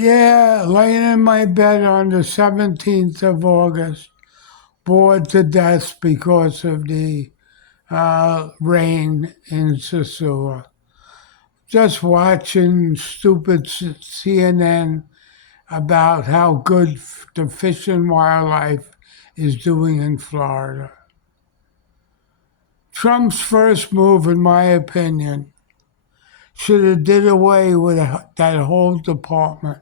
Yeah, laying in my bed on the 17th of August, bored to death because of the rain in Sosua. Just watching stupid CNN about how good the fish and wildlife is doing in Florida. Trump's first move, in my opinion, should have did away with that whole department.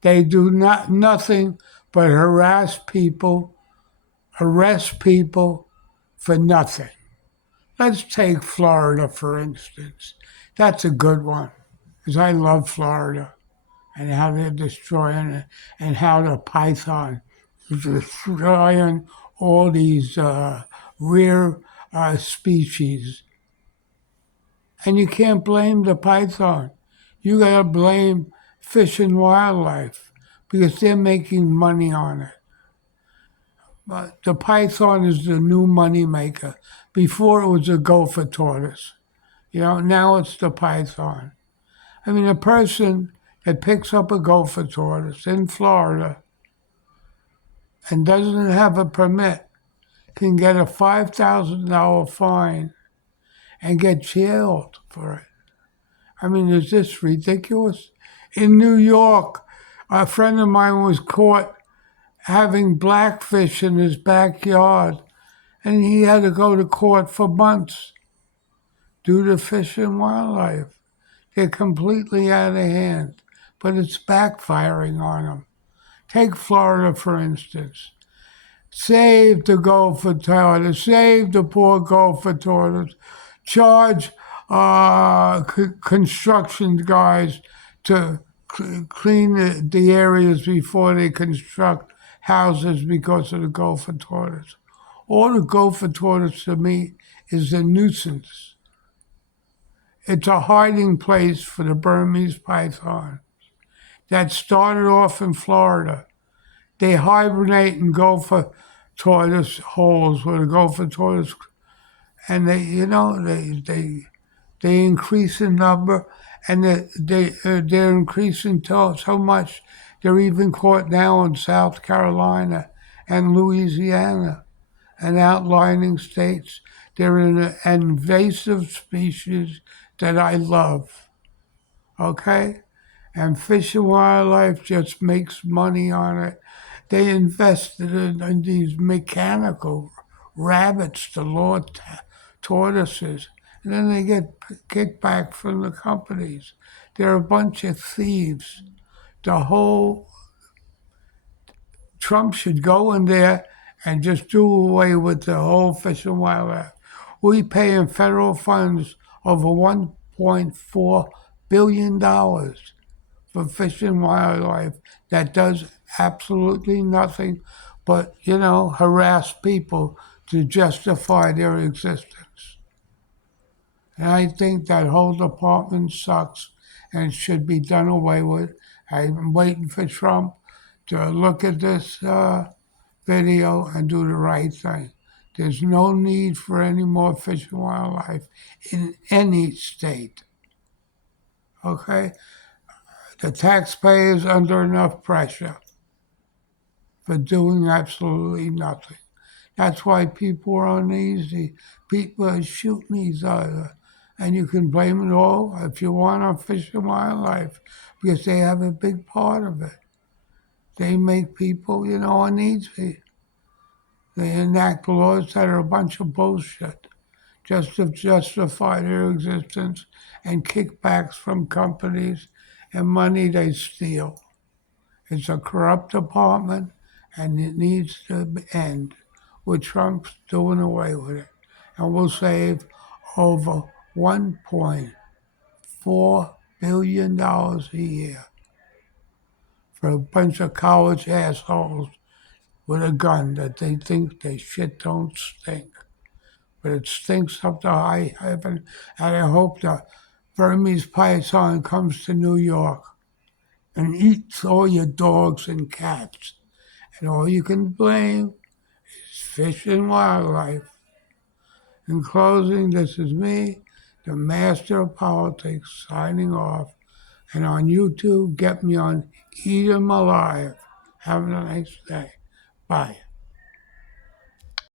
They do nothing but harass people, arrest people for nothing. Let's take Florida, for instance. That's a good one, because I love Florida and how they're destroying it and how the python is destroying all these rare species. And you can't blame the python. You got to blame fish and wildlife because they're making money on it. But the python is the new money maker. Before it was a gopher tortoise. Now it's the python. I mean, a person that picks up a gopher tortoise in Florida and doesn't have a permit can get a $5,000 fine and get jailed for it. I mean, is this ridiculous? In New York, a friend of mine was caught having blackfish in his backyard, and he had to go to court for months due to fish and wildlife. They're completely out of hand, but it's backfiring on them. Take Florida, for instance. Save the gopher tortoise, save the poor gopher tortoise, charge construction guys to clean the areas before they construct houses because of the gopher tortoise. All the gopher tortoise to me is a nuisance. It's a hiding place for the Burmese python that started off in Florida. They hibernate in gopher tortoise holes where the gopher tortoise, and they increase in number, and they're increasing so much they're even caught now in South Carolina and Louisiana and outlying states. They're an invasive species that I love. Okay? And Fish and Wildlife just makes money on it. They invested in these mechanical rabbits to lure tortoises, and then they get kickback from the companies. They're a bunch of thieves. The whole Trump should go in there and just do away with the whole Fish and Wildlife. We pay in federal funds over $1.4 billion for fish and wildlife that does absolutely nothing but, harass people to justify their existence. And I think that whole department sucks and should be done away with. I'm waiting for Trump to look at this video and do the right thing. There's no need for any more fish and wildlife in any state. Okay? The taxpayers under enough pressure for doing absolutely nothing. That's why people are uneasy. People are shooting each other. And you can blame it all, if you want, on Fish and Wildlife, because they have a big part of it. They make people, uneasy. They enact laws that are a bunch of bullshit just to justify their existence and kickbacks from companies and money they steal. It's a corrupt department and it needs to end. With Trump doing away with it. And we'll save over $1.4 billion a year for a bunch of college assholes with a gun that they think they shit don't stink. But it stinks up to high heaven, and I hope the Burmese python comes to New York and eats all your dogs and cats. And all you can blame is Fish and Wildlife. In closing, this is me, the master of politics, signing off. And on YouTube, get me on Eat 'em Alive. Have a nice day. Bye.